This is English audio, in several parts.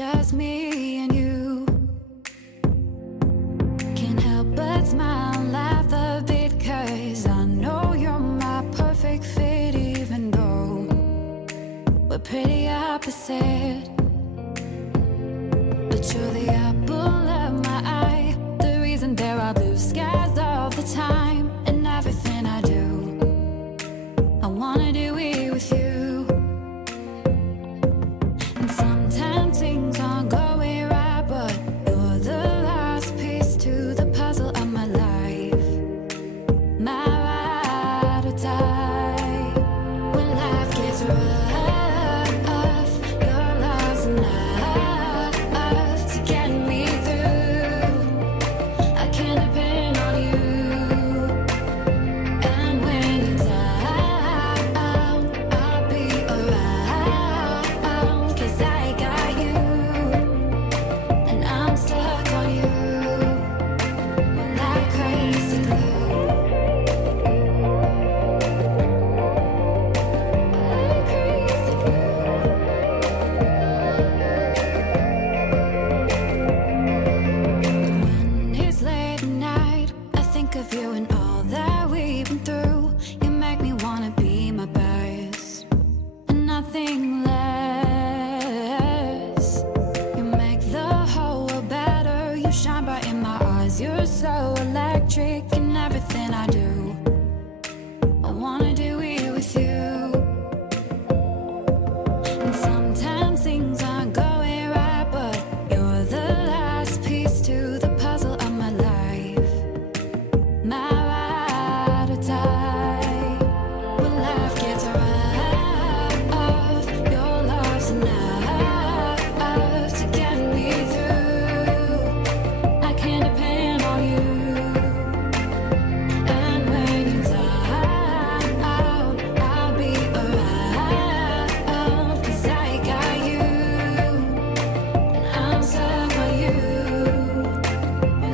just me and you. Can't help but smile and laugh a bit, 'cause I know you're my perfect fit, even though we're pretty opposite. But you're the apple of my eye, the reason there are blue skies all the time. And everything I do, I wanna do it with you. And sometimes things aren't going right, but you're the last piece to the puzzle of my life. My ride or die. When life gets rough, your love's enough to get me through. I can depend on you. And when you're down, I'll be around, 'cause I got you, and I'm stuck on you like crazy glue. Like crazy glue. When it's late at night, I think of you and all that we've been through. You make me wanna be my best and nothing less. You make the whole world better. You shine bright in my eyes. You're so electric in everything I do. I wanna do it with you. And sometimes things aren't going right, but you're the last piece to the puzzle of my life. My ride or die. When life gets rough, your love's enough to get me through. I can depend on you. And when you're down, I'll be around, 'cause I got you, and I'm stuck on you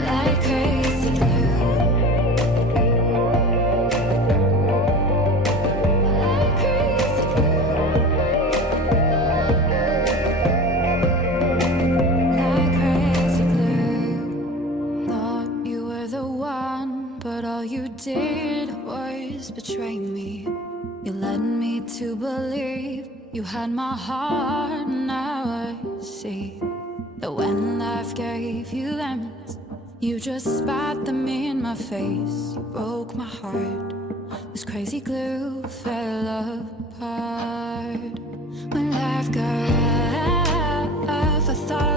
like crazy glue. Like crazy glue. Like crazy glue. Thought you were the one, but all you did was betray me. You led me to believe you had my heart. Now I see that when life gave you lemons, you just spat them in my face. You broke my heart. This crazy glue fell apart. When life got rough, I thought